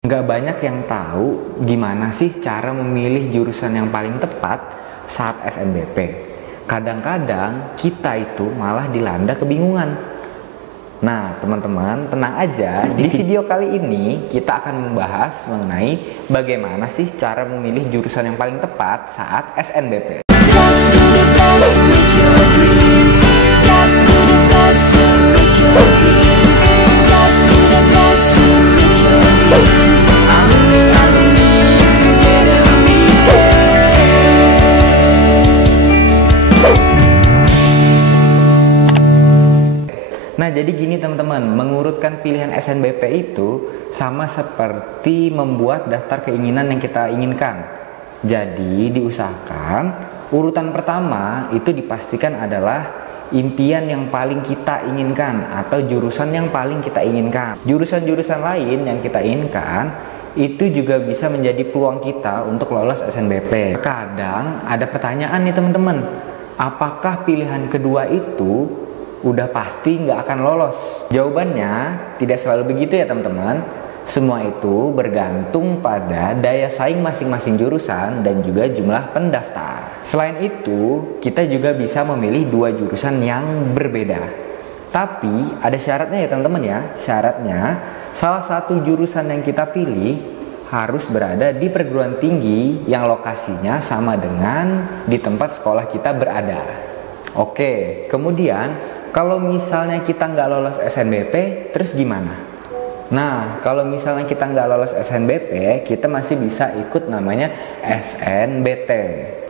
Nggak banyak yang tahu gimana sih cara memilih jurusan yang paling tepat saat SNBP. Kadang-kadang kita itu malah dilanda kebingungan. Nah, teman-teman, tenang aja. Di video kali ini kita akan membahas mengenai bagaimana sih cara memilih jurusan yang paling tepat saat SNBP. Nah, jadi gini teman-teman, mengurutkan pilihan SNBP itu sama seperti membuat daftar keinginan yang kita inginkan. Jadi diusahakan urutan pertama itu dipastikan adalah impian yang paling kita inginkan atau jurusan yang paling kita inginkan. Jurusan-jurusan lain yang kita inginkan itu juga bisa menjadi peluang kita untuk lolos SNBP. Kadang ada pertanyaan nih teman-teman, apakah pilihan kedua itu udah pasti nggak akan lolos? Jawabannya tidak selalu begitu ya teman-teman. Semua itu bergantung pada daya saing masing-masing jurusan dan juga jumlah pendaftar. Selain itu, kita juga bisa memilih dua jurusan yang berbeda. Tapi ada syaratnya ya teman-teman ya. Syaratnya salah satu jurusan yang kita pilih harus berada di perguruan tinggi yang lokasinya sama dengan di tempat sekolah kita berada. Oke, kemudian kalau misalnya kita nggak lolos SNBP, terus gimana? Nah, kalau misalnya kita nggak lolos SNBP, kita masih bisa ikut namanya SNBT.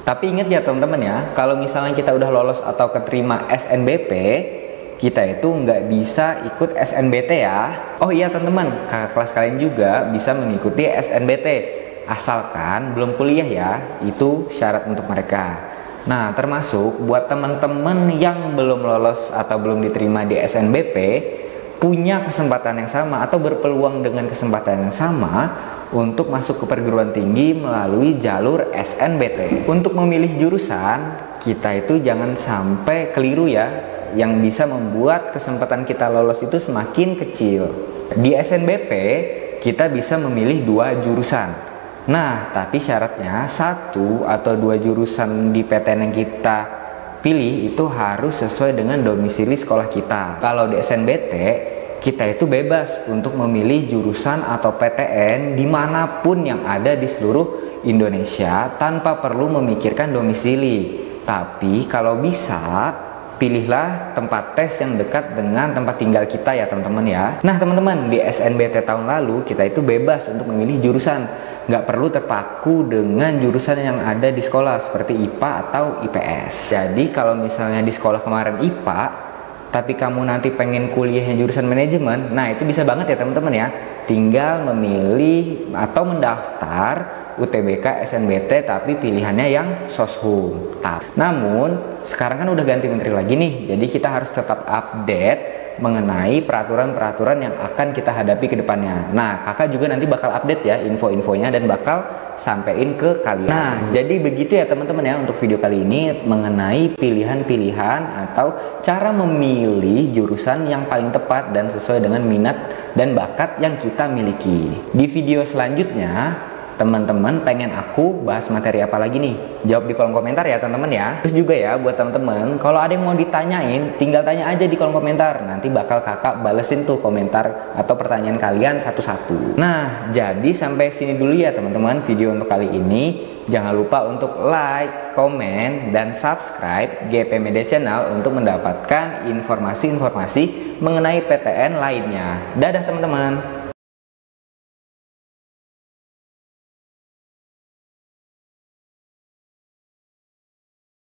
Tapi ingat ya teman-teman ya, kalau misalnya kita udah lolos atau keterima SNBP, kita itu nggak bisa ikut SNBT ya. Oh iya teman-teman, kakak kelas kalian juga bisa mengikuti SNBT, asalkan belum kuliah ya, itu syarat untuk mereka. Nah, termasuk buat teman-teman yang belum lolos atau belum diterima di SNBP, punya kesempatan yang sama atau berpeluang dengan kesempatan yang sama untuk masuk ke perguruan tinggi melalui jalur SNBT. Untuk memilih jurusan, kita itu jangan sampai keliru ya, yang bisa membuat kesempatan kita lolos itu semakin kecil. Di SNBP, kita bisa memilih dua jurusan. Nah, tapi syaratnya satu atau dua jurusan di PTN yang kita pilih itu harus sesuai dengan domisili sekolah kita. Kalau di SNBT, kita itu bebas untuk memilih jurusan atau PTN dimanapun yang ada di seluruh Indonesia tanpa perlu memikirkan domisili. Tapi kalau bisa, pilihlah tempat tes yang dekat dengan tempat tinggal kita ya teman-teman ya. Nah teman-teman, di SNBT tahun lalu kita itu bebas untuk memilih jurusan, nggak perlu terpaku dengan jurusan yang ada di sekolah seperti IPA atau IPS. Jadi kalau misalnya di sekolah kemarin IPA, tapi kamu nanti pengen kuliahnya jurusan manajemen, nah itu bisa banget ya teman-teman ya. Tinggal memilih atau mendaftar UTBK SNBT tapi pilihannya yang soshum. Namun sekarang kan udah ganti menteri lagi nih, jadi kita harus tetap update mengenai peraturan-peraturan yang akan kita hadapi ke depannya. Nah, kakak juga nanti bakal update ya info-infonya dan bakal sampein ke kalian. Nah, jadi begitu ya teman-teman ya untuk video kali ini mengenai pilihan-pilihan atau cara memilih jurusan yang paling tepat dan sesuai dengan minat dan bakat yang kita miliki. Di video selanjutnya, teman-teman pengen aku bahas materi apa lagi nih? Jawab di kolom komentar ya teman-teman ya. Terus juga ya buat teman-teman, kalau ada yang mau ditanyain, tinggal tanya aja di kolom komentar. Nanti bakal kakak balesin tuh komentar atau pertanyaan kalian satu-satu. Nah, jadi sampai sini dulu ya teman-teman video untuk kali ini. Jangan lupa untuk like, komen, dan subscribe GP Media Channel untuk mendapatkan informasi-informasi mengenai PTN lainnya. Dadah teman-teman.